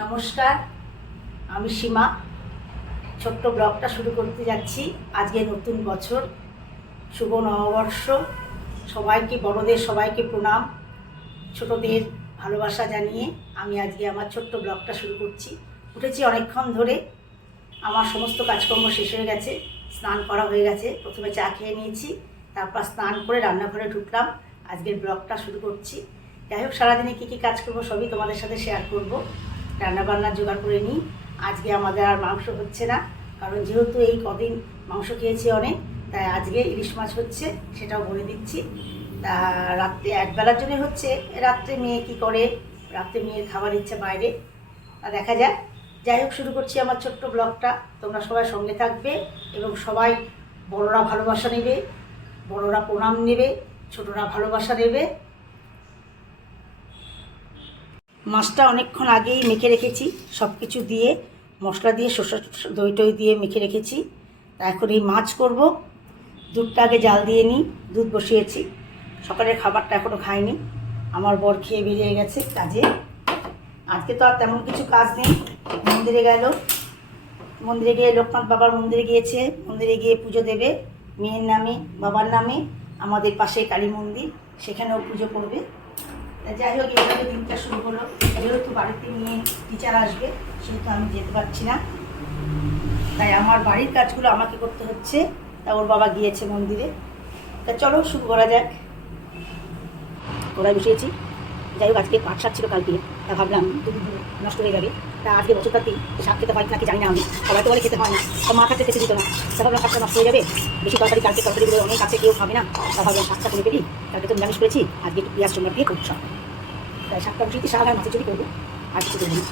নমস্কার, আমি সীমা। ছোট্ট ব্লগটা শুরু করতে যাচ্ছি। আজকে নতুন বছর, শুভ নববর্ষ। সবাইকে, বড়দের সবাইকে প্রণাম, ছোটদের ভালোবাসা জানিয়ে আমি আজকে আমার ছোট্ট ব্লগটা শুরু করছি। উঠেছি অনেকক্ষণ ধরে। আমার সমস্ত কাজকর্ম শেষ হয়ে গেছে। স্নান করা হয়ে গেছে। প্রথমে চা খেয়ে নিয়েছি। তারপর স্নান করে রান্নাঘরে ঢুকলাম। আজকের ব্লগটা শুরু করছি। যাই হোক, সারাদিনে কী কী কাজ করব সবই তোমাদের সাথে শেয়ার করব। রান্না বান্নার জোগাড় করে নিই। আজকে আমাদের আর মাংস হচ্ছে না, কারণ যেহেতু এই কদিন মাংস খেয়েছি অনেক, তাই আজকে ইলিশ মাছ হচ্ছে, সেটাও বলে দিচ্ছি। তা রাত্রে একবেলার জন্য হচ্ছে, রাত্রে মেয়ে কি করে? রাত্রে মেয়ের খাবার ইচ্ছে বাইরে। তা দেখা যাক। যাই হোক, শুরু করছি আমার ছোট্ট ব্লগটা। তোমরা সবাই সঙ্গে থাকবে এবং সবাই বড়রা ভালোবাসা নেবে, বড়রা প্রণাম নেবে, ছোটরা ভালোবাসা নেবে। মাছটা অনেকক্ষণ আগেই মেখে রেখেছি। সব কিছু দিয়ে, মশলা দিয়ে, শসা দই টই দিয়ে মেখে রেখেছি। তা এখন এই মাছ করব। দুধটা আগে জাল দিয়ে নিই, দুধ বসিয়েছি। সকালের খাবারটা এখনও খাইনি। আমার বর খেয়ে বেরিয়ে গেছে কাজে। আজকে তো আর তেমন কিছু কাজ নেই। মন্দিরে গেল। মন্দিরে গিয়ে লোকনাথ বাবার মন্দিরে গিয়েছে। মন্দিরে গিয়ে পুজো দেবে। মেয়ের নামে, বাবার নামে, আমাদের পাশে কালী মন্দির। সেখানেও পুজো করবে। যাই হোক এইভাবে দিনটা শুরু হলো। যেহেতু বাড়িতে নিয়ে টিচার আসবে, সেহেতু আমি যেতে পারছি না। তাই আমার বাড়ির কাজগুলো আমাকে করতে হচ্ছে। তা ওর বাবা গিয়েছে মন্দিরে। তা চলো, শুরু করা যাক। কড়াই বসিয়েছি। যাই হোক, আজকে পাট শাক ছিল কালকে। তা ভাবলাম তুমি নষ্ট হয়ে যাবে। তা আজকে বছর পাতি শাক খেতে পারি নাকি জানি না আমি। সবাই তো বলে খেতে হয় না। সব মা কাছে খেতে দিত না। তা ভাবলাম শাকটা নষ্ট হয়ে যাবে। বেশি তরকারি কালকে তরকারিগুলো অনেক কাছে কেউ খাবে না। তা ভাবলাম শাকটা করে ফেলি। কালকে তো নিরামিষ করেছি। আজকে একটু পেঁয়াজ চমড়া দিয়ে শাক। তাই শাকটা বসিয়েছি শাক আর মাছের যদি করব। আর কিছু করব না।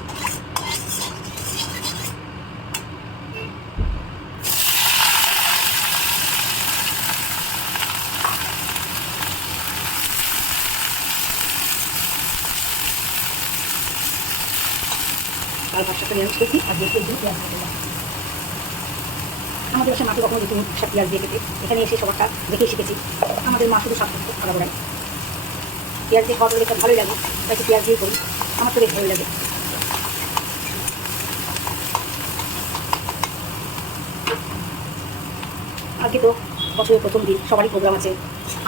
শাকটা নিরামিষ করেছি, আর একটু আমাদের বাসায় মাকে কখনো দিত শাক পেঁয়াজ দিয়ে খেতে এখানে এসে সবারটা দেখেই শিখেছি। আমাদের মা শুধু শাক খারাপ হয় পেঁয়াজ দিয়ে খাওয়া দেখতে ভালোই লাগে, তাই একটু পেঁয়াজ দিয়ে করি। আমার তো বেশ ভালো লাগে। আগে তো বছরের প্রথম দিন, সবারই প্রোগ্রাম আছে।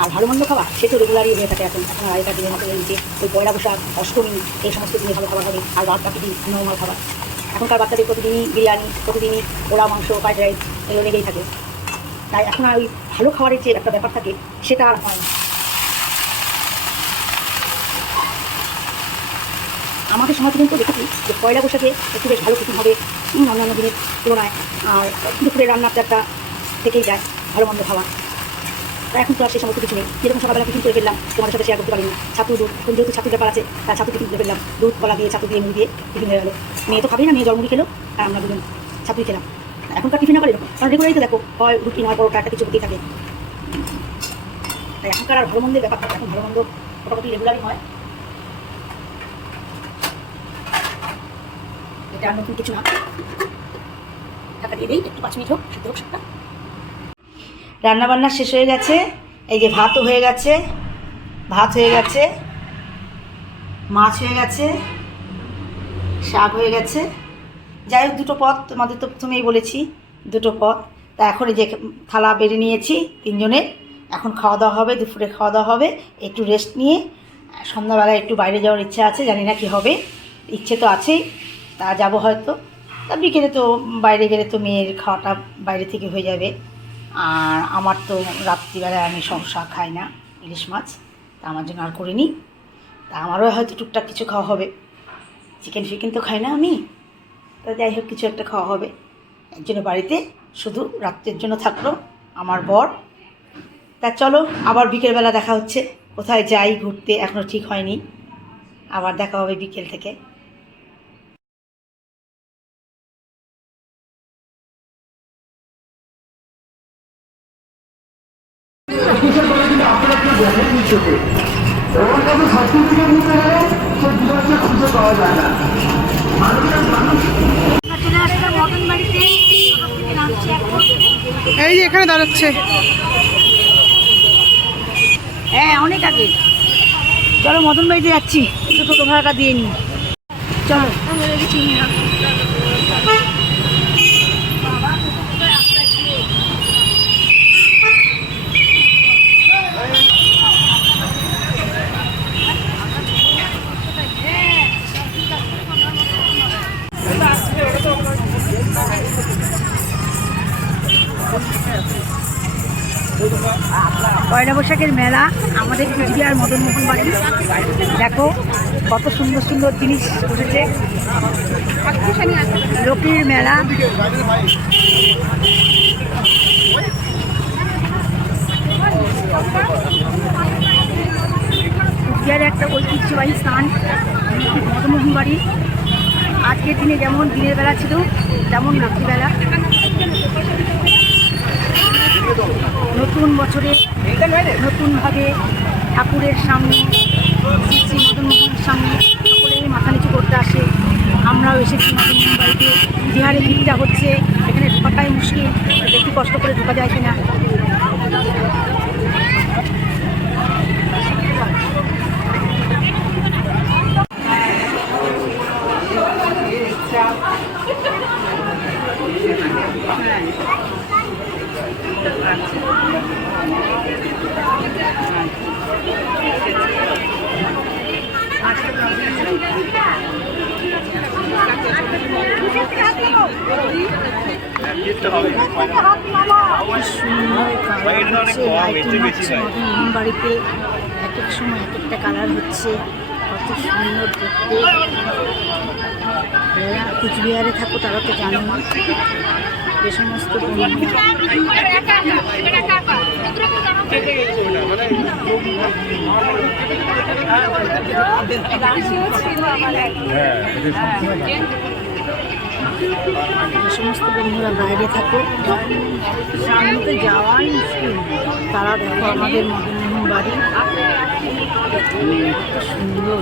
আর ভালো মন্দ খাবার, সে তো রেগুলারই হয়ে থাকে এখন। এখন আগেকার দিনের মতো যে ওই পয়লা বৈশাখ, অষ্টমী, এই সমস্ত দিনে ভালো খাবার হবে, আর রাত বাকি দিন নর্মাল খাবার। এখনকার বাচ্চাদের প্রতিদিনই বিরিয়ানি, প্রতিদিনই পোড়া মাংস, ফ্রাইড রাইস, এগুলো লেগেই থাকে। তাই এখন আর ওই ভালো খাবারের যে একটা ব্যাপার থাকে, সেটা আর হয় আমাদের সমাজে কিন্তু দেখেছি যে পয়লা বৈশাখে একটু বেশ ভালো কিছু হবে অন্যান্য দিনের তুলনায়। আর দুপুরে রান্নার একটা থেকেই যায়, ভালো মন্দ খাওয়া এখন তো আর সেই সমস্ত কিছু নেই। যেরকম সকালবেলা টিফিন করে ফেললাম, তোমাদের সাথে শেয়ার করতে পারিনি। ছাতু দুধ, এখন যেহেতু ছাতুর ব্যাপার আছে, তার ছাতু টিফিন করে ফেললাম। দুধ, কলা দিয়ে ছাতু দিয়ে মুড়ি দিয়ে টিফিন হয়ে গেলো। মেয়ে তো খাবেই না, মেয়ে জলমুড়ি খেলো, আর আমরা দুজন ছাতুই খেলাম। এখনকার টিফিন আবার এরকম। কারণ রেগুলারই তো দেখো, হয় রুটি নয় পরোটা, একটা কিছু হতেই থাকে। তাই এখনকার আর ভালো মন্দের ব্যাপার থাকে এখন ভালো মন্দ মোটামুটি রেগুলারই হয়। এটা আর নতুন কিছু না। ঢাকা দিয়ে দিই, একটু পাঁচ মিনিট হোক সিদ্ধ হোক শাকটা রান্নাবান্না শেষ হয়ে গেছে। এই যে ভাতও হয়ে গেছে। ভাত হয়ে গেছে। মাছ হয়ে গেছে। শাক হয়ে গেছে। যাই হোক, দুটো পদ তোমাদের তো প্রথমেই বলেছি, দুটো পদ। তা এখন এই যে থালা বেড়ে নিয়েছি তিনজনের। এখন খাওয়া দাওয়া হবে, দুপুরে খাওয়া দাওয়া হবে। একটু রেস্ট নিয়ে, সন্ধ্যাবেলায় একটু বাইরে যাওয়ার ইচ্ছা আছে, জানি না কি হবে। ইচ্ছে তো আছেই, তা যাব হয়তো। তা বিকেলে তো বাইরে গেলে তো মেয়ের খাওয়াটা বাইরে থেকে হয়ে যাবে। আর আমার তো রাত্রিবেলায় আমি সমস্যা খাই না, ইলিশ মাছ, তা আমার জন্য আর করিনি। তা আমারও হয়তো টুকটাক কিছু খাওয়া হবে। চিকেন ফিকেন তো খাই না আমি। তা যাই হোক, কিছু একটা খাওয়া হবে। এর জন্য বাড়িতে শুধু রাত্রের জন্য থাকল আমার বর। তা চলো, আবার বিকেলবেলা দেখা হচ্ছে। কোথায় যাই ঘুরতে এখনও ঠিক হয়নি। আবার দেখা হবে বিকেল থেকে। এই যে এখানে দাঁড়াচ্ছে। হ্যাঁ অনেক আগে। চলো মদন বাড়িতে যাচ্ছি। টোটো ভাড়াটা দিয়ে নি চলো। পয়লা বৈশাখের মেলা, আমাদের কুচবিহার মদনমোহন বাড়ি দেখো কত সুন্দর সুন্দর জিনিস বসেছে লোকের মেলা। কুচবিহারের একটা ঐতিহ্যবাহী স্থান মদনমোহন বাড়ি আজকের দিনে যেমন দিনের বেলা ছিল, তেমন রাত্রিবেলা। নতুন বছরে নতুনভাবে ঠাকুরের সামনে, শ্রী শ্রী মদনমোহনের সামনে সকলেই মাথা নিচু করতে আসে। আমরাও এসেছি মদনমোহন বাড়িতে। বিহারে হারে ভিড়টা হচ্ছে, এখানে ঢোকাটাই মুশকিল, একটু কষ্ট করে ঢোকা যায় কিনা সুন্দর কালার হচ্ছে লাইটিং হচ্ছে মদনমোহন বাড়িতে এক এক সময় এক একটা কালার হচ্ছে কত সুন্দর দেখতে যারা কুচবিহারে থাকো, তারা তো জানো যে সমস্ত সমস্ত বন্ধুরা বাইরে থাকো, সামনে যাওয়াই মুশকিল। তারা দেখো আমাদের মদনমোহন বাড়ি। সুন্দর।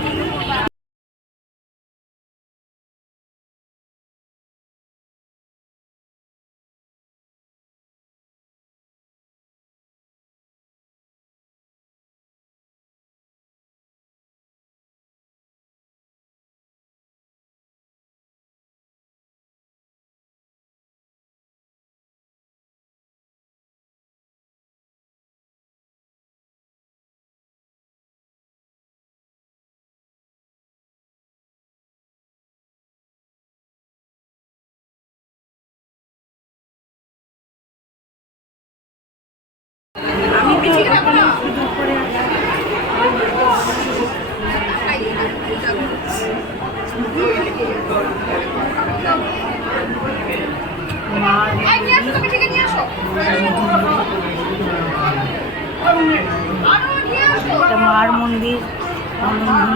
মন্দির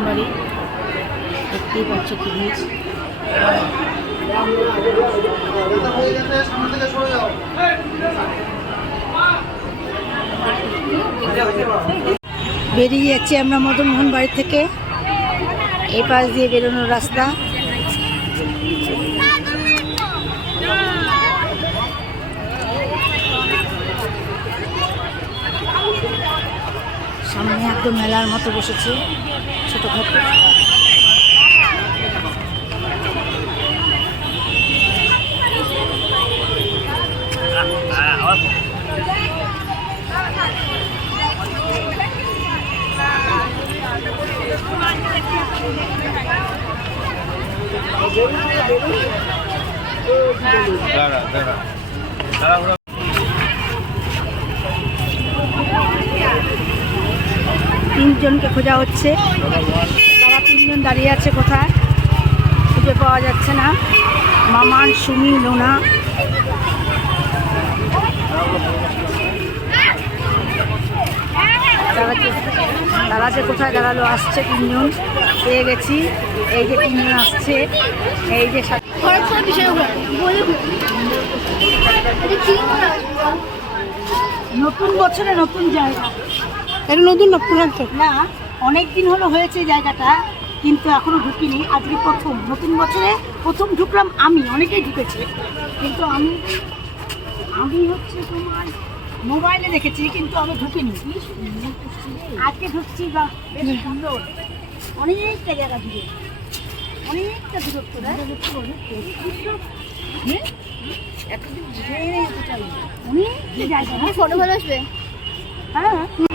বাড়ি। দেখতেই পাচ্ছ কি ভিড় বেরিয়ে যাচ্ছি আমরা মদনমোহন বাড়ি থেকে। এই পাশ দিয়ে বেরোনোর রাস্তা। সামনে একদম মেলার মতো বসেছে ছোটোখাটো তিনজনকে খোঁজা হচ্ছে। তারা তিনজন দাঁড়িয়ে আছে কোথায়? খুঁজে পাওয়া যাচ্ছে না। মামান সুমি, লোনা। তারা যে- কোথায় দাঁড়াল, আসছে তিনজন। পেয়ে গেছি। এই যে তিনজন আসছে। এই যে নতুন বছরে নতুন জায়গা। এটা নতুন না পুরান না অনেক দিন হলো হয়েছে জায়গাটা কিন্তু এখনও ঢুকিনি। আজকে প্রথম। নতুন বছরে প্রথম ঢুকলাম আমি অনেকেই ঢুকেছে। কিন্তু আমি আমি হচ্ছে তোমার মোবাইলে দেখেছি কিন্তু আমি ঢুকিনি। আজকে ঢুকছি বা বেশ সুন্দর। অনেকটা জায়গা ঘুরে। অনেকটা দূরত্ব না? এতদিন বুঝে অনেক জায়গা ফটো ভালো আসবে? হ্যাঁ।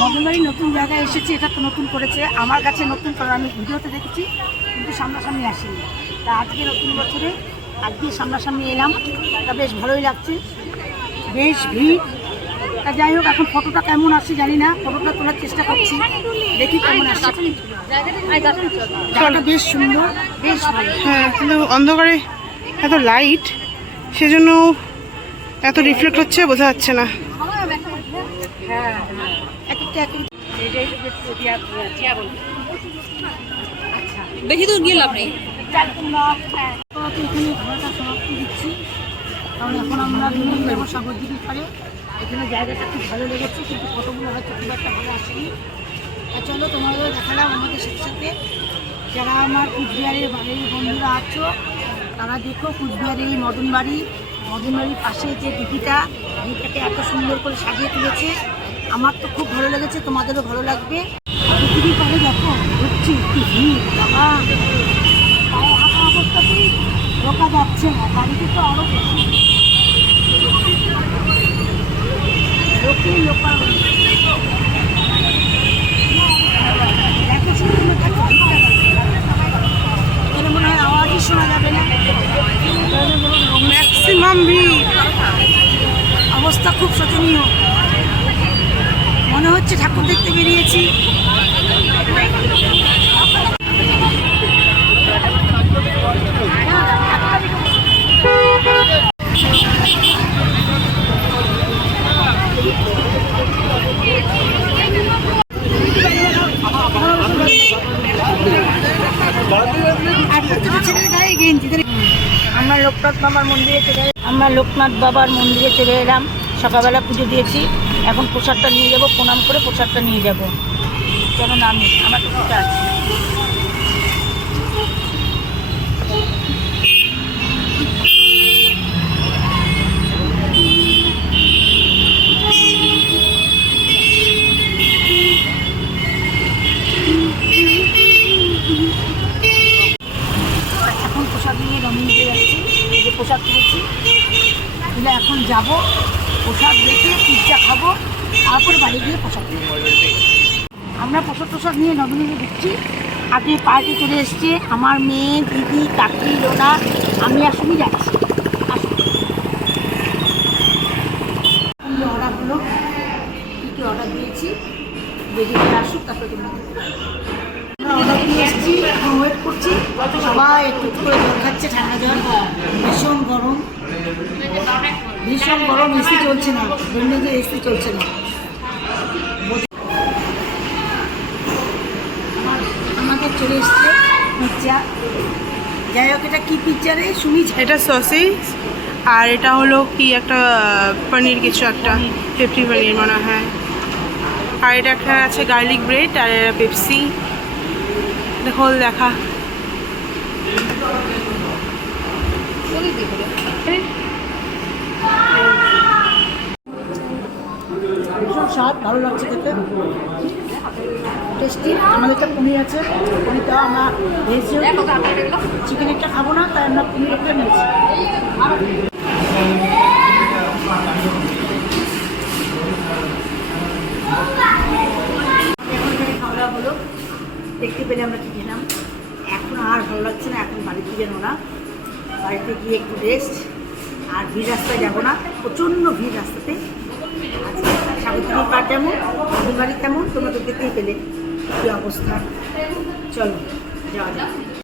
মগনবাড়ি নতুন জায়গায় এসেছি, এটা তো নতুন করেছে। আমার কাছে নতুন কারণ আমি ভিডিওতে দেখেছি, কিন্তু সামনাসামনি আসিনি। তা আজকে নতুন বছরে আজকে সামনাসামনি এলাম, তা বেশ ভালোই লাগছে। বেশ ভিড় তা যাই হোক এখন ফটোটা কেমন আসছে জানি না। ফটোটা তোলার চেষ্টা করছি। দেখি কেমন আসছে। জায়গাটা বেশ সুন্দর। বেশ হ্যাঁ। কিন্তু অন্ধকারে এত লাইট সেজন্য এত রিফ্লেক্ট হচ্ছে বোঝা যাচ্ছে না। হ্যাঁ বেশি দূর গেলাম নেই। এখানে ঘোরাটা সমাপ্তি দিচ্ছি। কারণ এখন আমরা যাব সাগরদিঘির পারে এখানে জায়গাটা খুব ভালো লেগেছে, কিন্তু ফটোগুলো হয়তো খুব একটা ভালো আসেনি। আর চলো, তোমাদেরও দেখালাম আমাদের সাথে সাথে। যারা আমার কুচবিহারের বাড়ির বন্ধুরা আছো, তারা দেখো কুচবিহারের এই মদন বাড়ি। মদন বাড়ির পাশে যে দিঘিটা দিঘিটাকে এত সুন্দর করে সাজিয়ে তুলেছে। আমার তো খুব ভালো লেগেছে, তোমাদেরও ভালো লাগবে। পৃথিবীর পারে দেখো হচ্ছে কি ভিড়, বাবা। হাঁটা অবস্থাতেই ঢোকা যাচ্ছে না গাড়িতে তো আরও বেশি লোকেই লোকাল দেখো শুধু মনে হয় ভিড়টা এখানে মনে হয় আওয়াজই শোনা যাবে না ম্যাক্সিমাম ভিড় অবস্থা খুব শোচনীয়। মনে হচ্ছে ঠাকুর দেখতে বেরিয়েছি আর প্রতিটা ছেলের গায়ে গেঞ্জি আমরা লোকনাথ বাবার মন্দিরে চলে আমরা লোকনাথ বাবার মন্দিরে চলে এলাম। সকালবেলা পুজো দিয়েছি। এখন প্রসাদটা নিয়ে যাব, প্রণাম করে প্রসাদটা নিয়ে যাব। কেন নামি, আমার আছে এখন প্রসাদ নিয়ে রমণীতে যাচ্ছি প্রসাদ তুলেছি তুলে এখন যাব, পোশাক দেখে পিজ্জা খাব, তারপরে বাড়ি গিয়ে পোশাক। আমরা প্রসাদ প্রসাদ নিয়ে নবনীতে ঢুকছি আগে পার্টি চলে এসছে, আমার মেয়ে, দিদি, কাকি, লোনা, আমি সুমি যাচ্ছি অর্ডার হলো, কী কী অর্ডার দিয়েছি, বেরিয়ে আসুক, তারপরে পাবে। ওয়েট করছি সবাই একটু করে খাচ্ছে ঠান্ডা ভীষণ গরম ভীষণ গরম এসি চলছে না বিল্ডিংয়ে এসি চলছে না আমাদের চলে এসছে পিৎজা যাই হোক এটা কি পিৎজা রে শুনি এটা সসেজ, আর এটা হলো কি একটা পনির কিছু একটা, পেপসি পনির মনে হয়। আর এটা একটা আছে গার্লিক ব্রেড আর পেপসি। হল দেখা। ভীষণ স্বাদ ভালো লাগছে খেতে। টেস্টি আমাদের একটা পনির আছে। পনিরটা আমরা ভেজ চিকেন একটা খাব না তাই আমরা পনির একটা নিয়েছি এখন এখানে খাওয়া দাওয়া হলো দেখতে পেলে আমরা কি খেলাম এখন আর ভালো লাগছে না এখন বাড়িতে যেন না বাড়িতে গিয়ে একটু রেস্ট আর ভিড় রাস্তায় যাব না, প্রচণ্ড ভিড় রাস্তাতে। সাবিত্রী পার যেমন বাড়ি তেমন তোমরা দেখতেই পেলে কী অবস্থা। চলো, যাওয়া যাক।